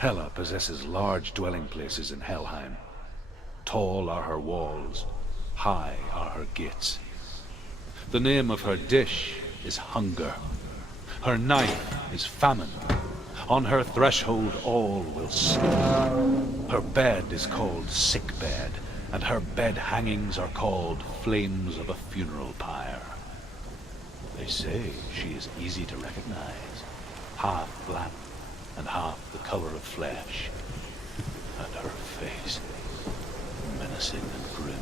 Hela possesses large dwelling places in Helheim. Tall are her walls, high are her gates. The name of her dish is hunger. Her knife is famine. On her threshold all will sleep. Her bed is called sick bed, and her bed hangings are called flames of a funeral pyre. They say she is easy to recognize, half black and half the color of flesh, and her face menacing and grim.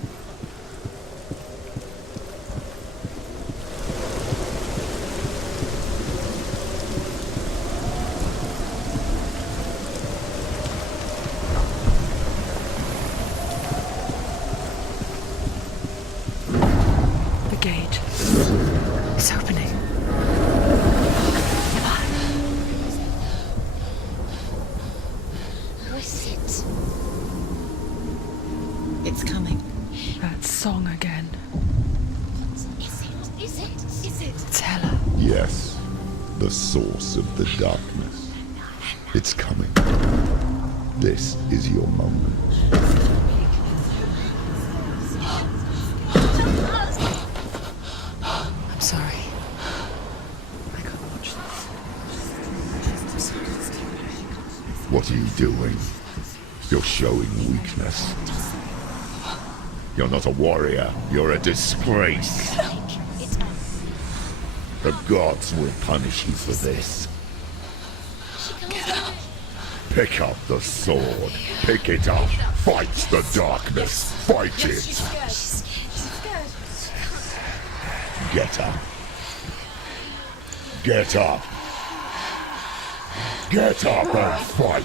Source of the darkness. It's coming. This is your moment. I'm sorry. I can't watch this. What are you doing? You're showing weakness. You're not a warrior. You're a disgrace. The gods will punish you for this. Get up. Pick up the sword. Pick it up. Fight the darkness. Fight it. Get up. Get up. Get up and fight.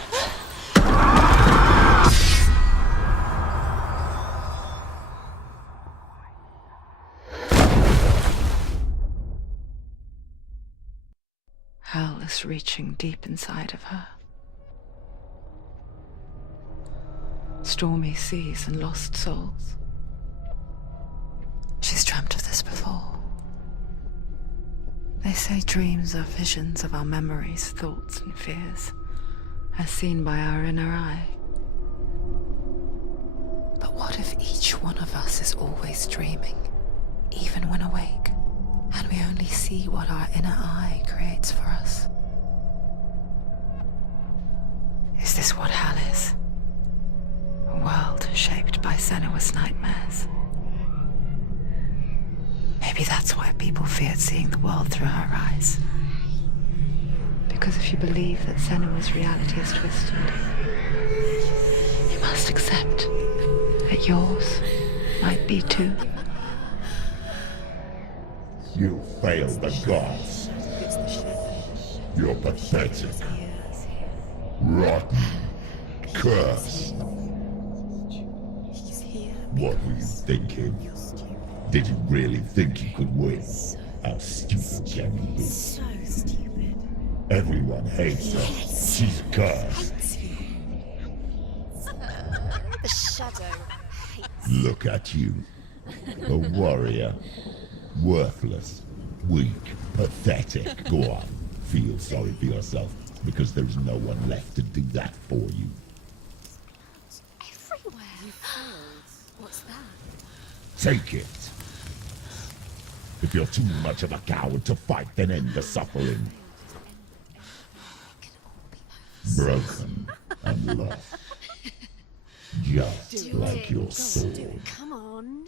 Hell is reaching deep inside of her. Stormy seas and lost souls. She's dreamt of this before. They say dreams are visions of our memories, thoughts, and fears, as seen by our inner eye. But what if each one of us is always dreaming, even when awake? And we only see what our inner eye creates for us. Is this what hell is? A world shaped by Senua's nightmares. Maybe that's why people feared seeing the world through her eyes. Because if you believe that Senua's reality is twisted, you must accept that yours might be too. You failed the gods. You're pathetic. Rotten. Cursed. What were you thinking? Did you really think you could win? How stupid can you be? So stupid. Everyone hates her. She's cursed. The shadow hates. Look at you. A warrior. Worthless, weak, pathetic. Go on, feel sorry for yourself, because there's no one left to do that for you. Everywhere. You failed. What's that? Take it. If you're too much of a coward to fight, then end the suffering. Broken and lost. Just like your sword. Come on.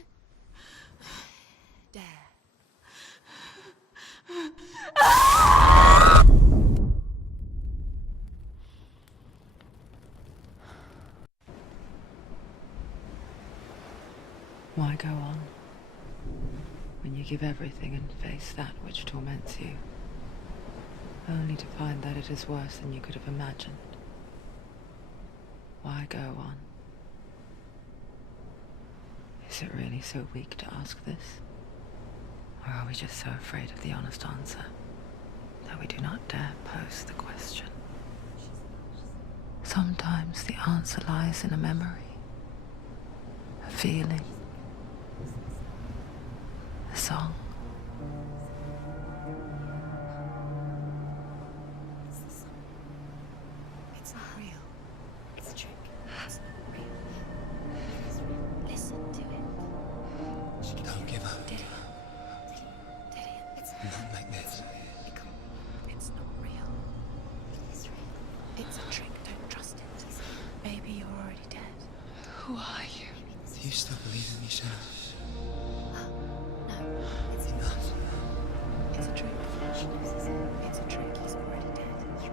Dare. Why go on when you give everything and face that which torments you, only to find that it is worse than you could have imagined? Why go on? Is it really so weak to ask this? Or are we just so afraid of the honest answer that we do not dare pose the question? Sometimes the answer lies in a memory, a feeling, a song. It's not real. Maybe you're already dead. Who are you? Do you still believe in me, Shadow? No, it's Enough. It's a trick. It's a trick. He's already dead. He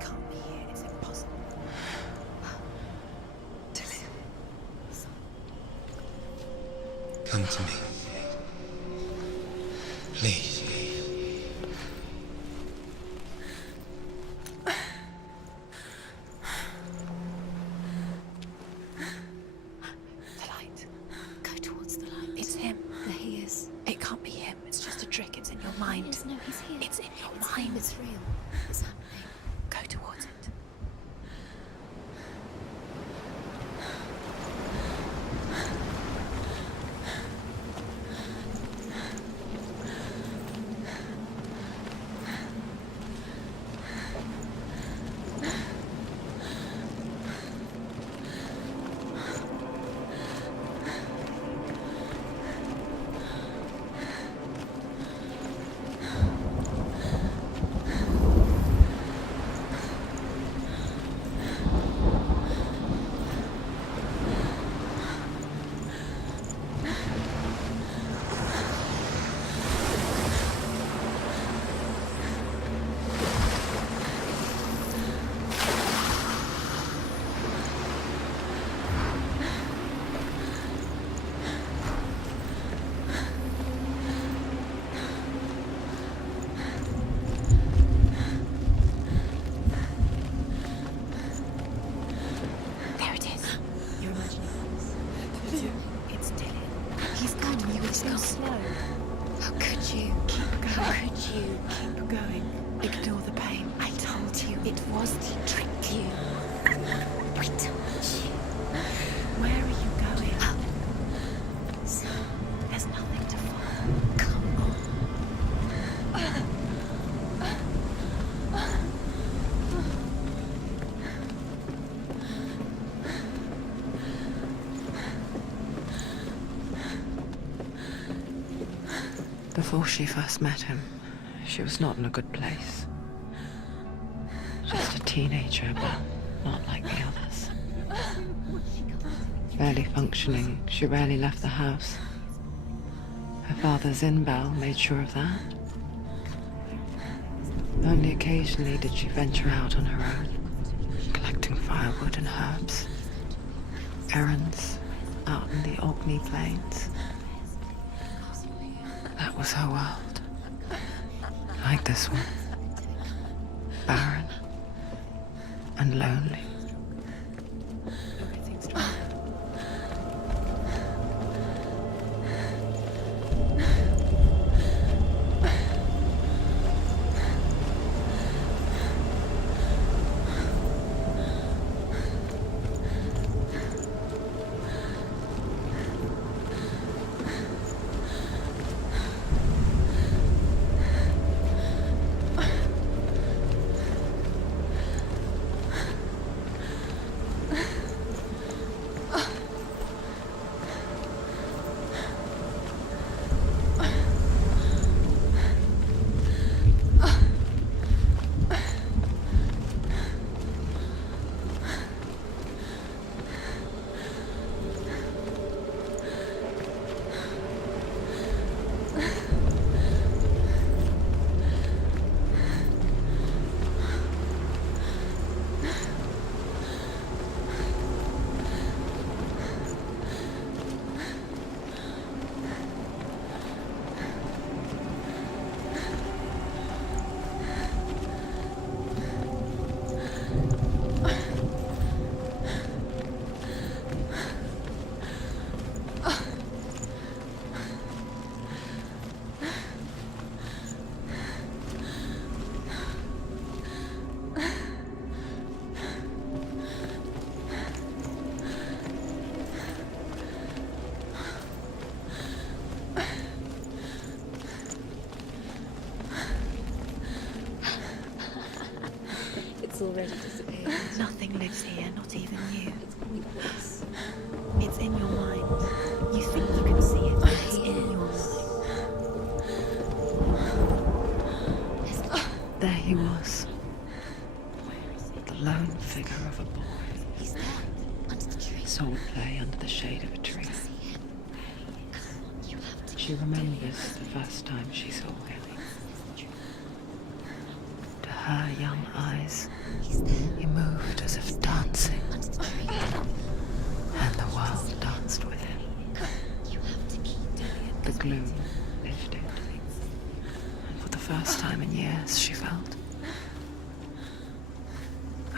can't be here. It's impossible. Come to me. Please. The light. Go towards the light. It's him. There he is. It can't be him. It's just a trick. It's in your mind. No, he's here. It's in your mind. It's real. It's happening. Go towards it. Before she first met him, she was not in a good place. Just a teenager, but not like the others. Barely functioning, she rarely left the house. Her father's in-bell made sure of that. Only occasionally did she venture out on her own, collecting firewood and herbs. Errands out in the Orkney Plains. That was her world. Like this one. Barren and lonely. It's already disappeared. Nothing lives here, not even you. It's pointless. It's in your mind. You think you can see it, but it's in your mind. There he was. The lone figure of a boy. He's there, under the tree. Salt lay under the shade of a tree. She remembers the first time she saw him. To her young eyes, he moved as if dancing, and the world danced with him. The gloom lifted, and for the first time in years she felt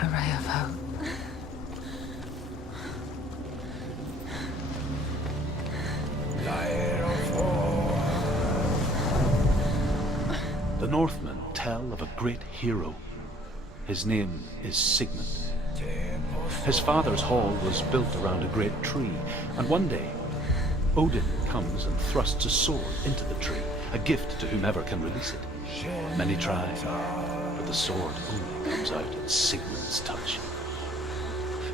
a ray of hope. The Northmen tell of a great hero. His name is Sigmund. His father's hall was built around a great tree, and one day, Odin comes and thrusts a sword into the tree, a gift to whomever can release it. Many try, but the sword only comes out at Sigmund's touch.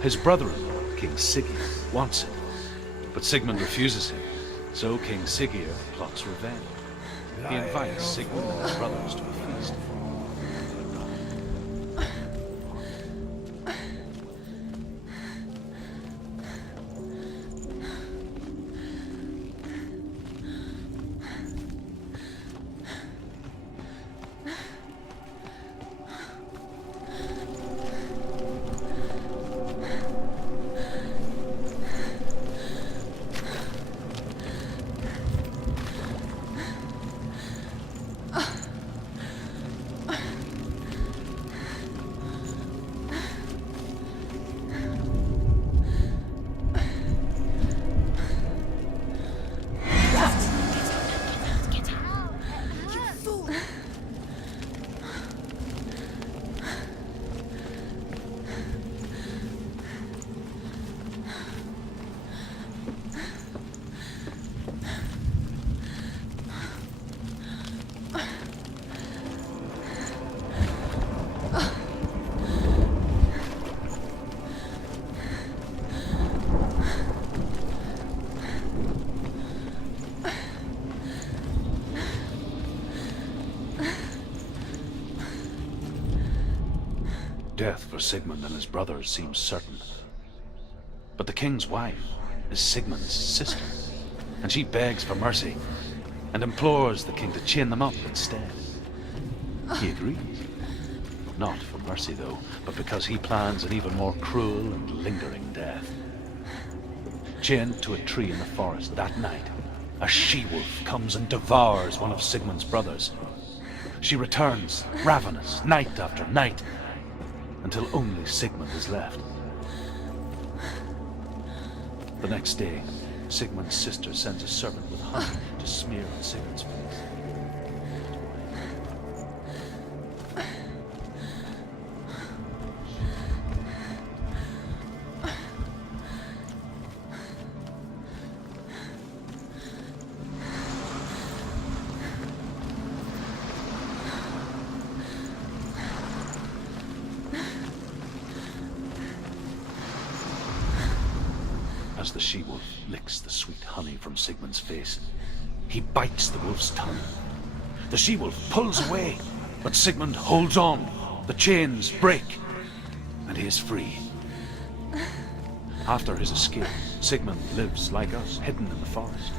His brother-in-law, King Siggeir, wants it, but Sigmund refuses him, so King Siggeir plots revenge. He invites Sigmund and his brothers to a feast. Death for Sigmund and his brothers seems certain. But the king's wife is Sigmund's sister, and she begs for mercy and implores the king to chain them up instead. He agrees. Not for mercy, though, but because he plans an even more cruel and lingering death. Chained to a tree in the forest that night, a she-wolf comes and devours one of Sigmund's brothers. She returns, ravenous, night after night, until only Sigmund is left. The next day, Sigmund's sister sends a servant with honey to smear on Sigmund's face. As the she-wolf licks the sweet honey from Sigmund's face, he bites the wolf's tongue. The she-wolf pulls away, but Sigmund holds on. The chains break, and he is free. After his escape, Sigmund lives like us, hidden in the forest.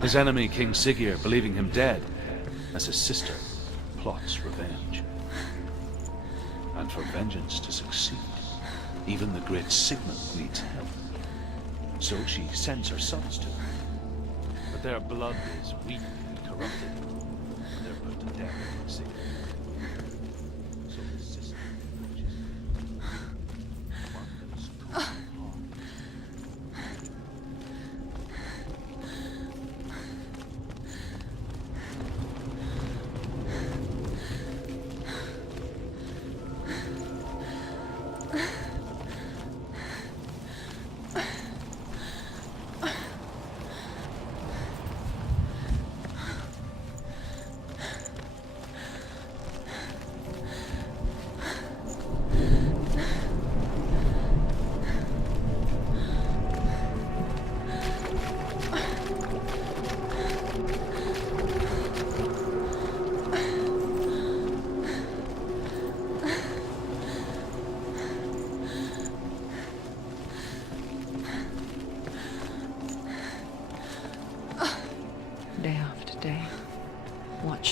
His enemy, King Siggeir, believing him dead, as his sister plots revenge. And for vengeance to succeed, even the great Sigmund needs help. So she sends her sons to them. But their blood is weak and corrupted, and they're put to death in Siggeir. So his sister approaches him. One that is cruel and hard.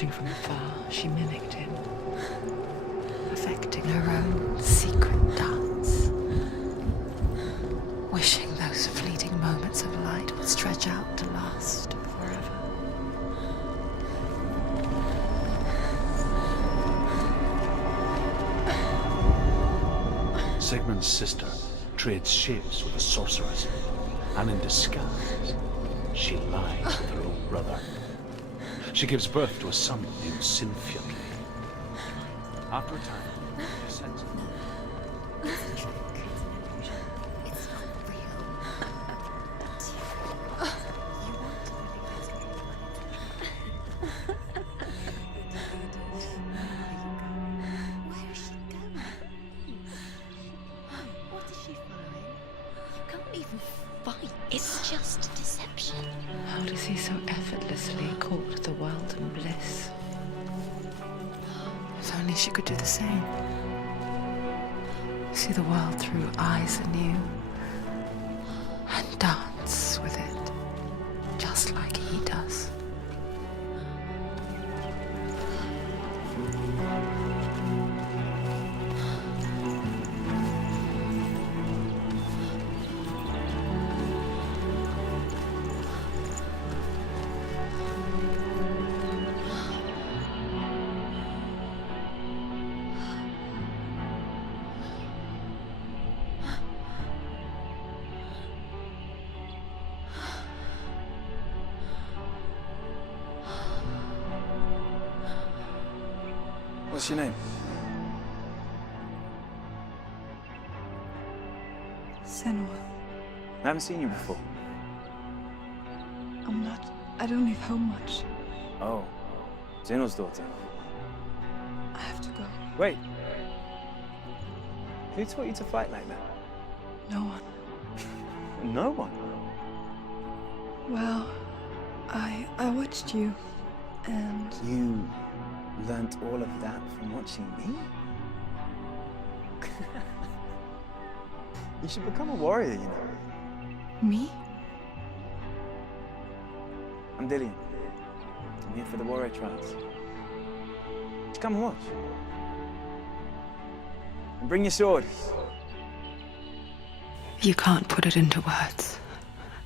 Watching from afar, she mimicked him, perfecting her own secret dance, wishing those fleeting moments of light would stretch out to last forever. Sigmund's sister trades shapes with a sorceress, and in disguise, she lies with her own brother. She gives birth to a son named Sinfjotli. After a time, she sends him. It's a trick. It's not real. You want to believe where is she going? What is she following? You can't even fight. It's just deception. How does he so effortlessly court the world and bliss? If only she could do the same. See the world through eyes anew and dance with it, just like he does. What's your name? Senua. I haven't seen you before. I don't leave home much. Oh, Zeno's daughter. I have to go. Wait. Who taught you to fight like that? No one. No one. Well, I watched you, and You learnt all of that from watching me? You should become a warrior, you know. me? I'm Dillian. I'm here for the warrior trials. Just come and watch. And bring your sword. You can't put it into words.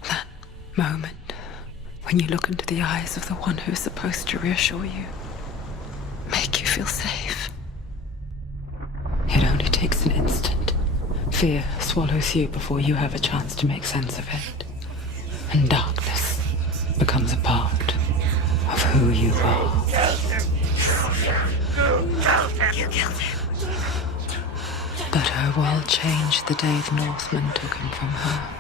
That moment when you look into the eyes of the one who's supposed to reassure you, make you feel safe. It only takes an instant. Fear swallows you before you have a chance to make sense of it. And darkness becomes a part of who you are. But her world changed the day the Northmen took him from her.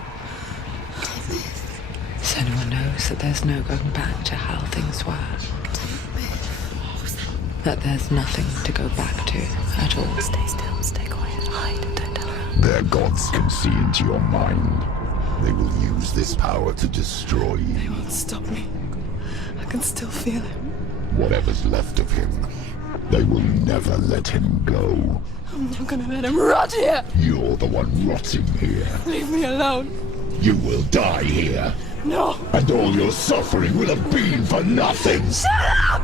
Senua knows that there's no going back to how things were. That there's nothing to go back to at all. Stay still, stay quiet, hide, don't tell her. Their gods can see into your mind. They will use this power to destroy you. They won't stop me. I can still feel him. Whatever's left of him, they will never let him go. I'm not gonna let him rot here. You're the one rotting here. Leave me alone. You will die here. No. And all your suffering will have been for nothing. Shut up!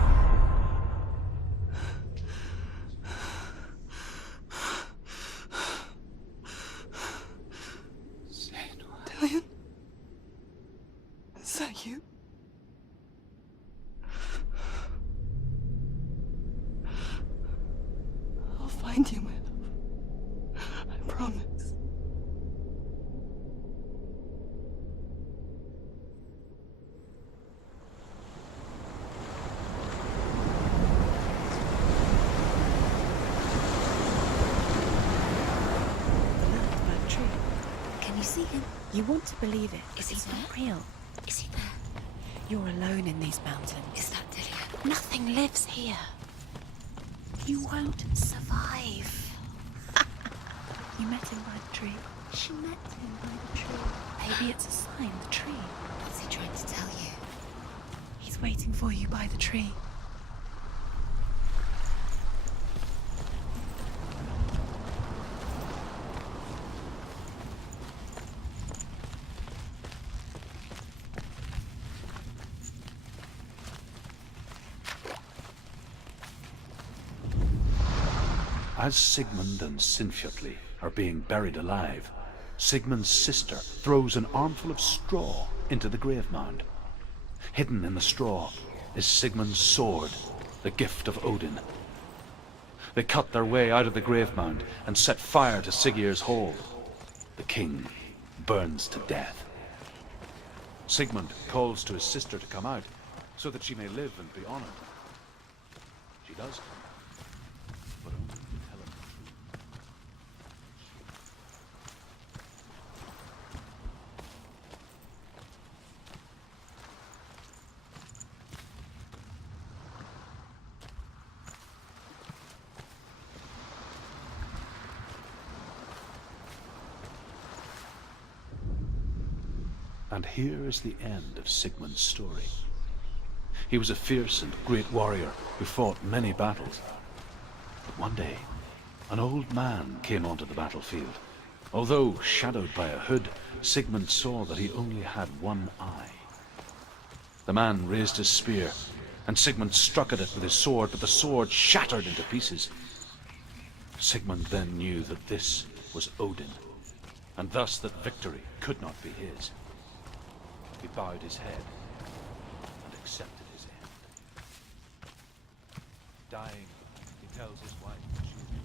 Dillian? Is that you? I'll find you, my love. I promise. Can you see him? You want to believe it. Is he not real? Is he there? You're alone in these mountains. Is that Dillian? Nothing lives here. You won't survive. You met him by the tree. She met him by the tree. Maybe it's a sign, the tree. What's he trying to tell you? He's waiting for you by the tree. As Sigmund and Sinfjotli are being buried alive, Sigmund's sister throws an armful of straw into the grave mound. Hidden in the straw is Sigmund's sword, the gift of Odin. They cut their way out of the grave mound and set fire to Siggeir's hall. The king burns to death. Sigmund calls to his sister to come out so that she may live and be honored. She does come, but only to tell him. And here is the end of Sigmund's story. He was a fierce and great warrior who fought many battles. But one day, an old man came onto the battlefield. Although shadowed by a hood, Sigmund saw that he only had one eye. The man raised his spear, and Sigmund struck at it with his sword, but the sword shattered into pieces. Sigmund then knew that this was Odin, and thus that victory could not be his. He bowed his head and accepted his end. Dying, he tells his wife that she will be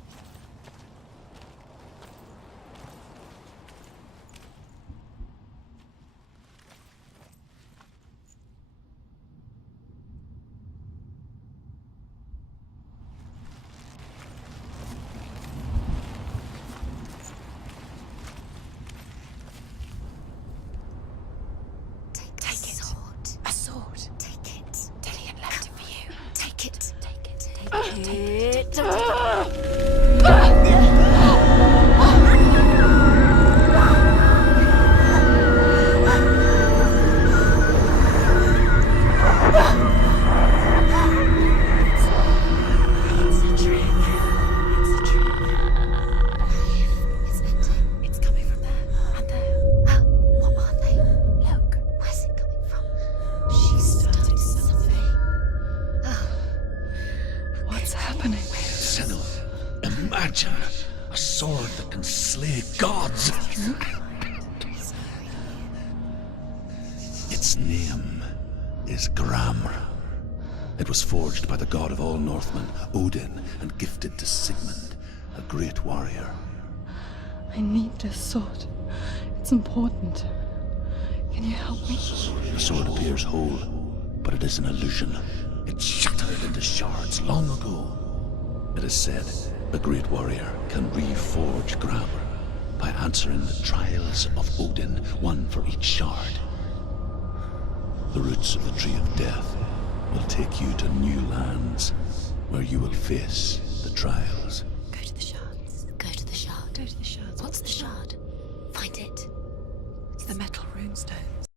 Its name is Gramr. It was forged by the god of all Northmen, Odin, and gifted to Sigmund, a great warrior. I need this sword. It's important. Can you help me? The sword appears whole, but it is an illusion. It shattered into shards long ago. It is said a great warrior can reforge Gramr by answering the trials of Odin, one for each shard. The roots of the Tree of Death will take you to new lands where you will face the trials. Go to the shards. Go to the shard. Go to the shards. What's the shard? Find it. It's the metal runestones.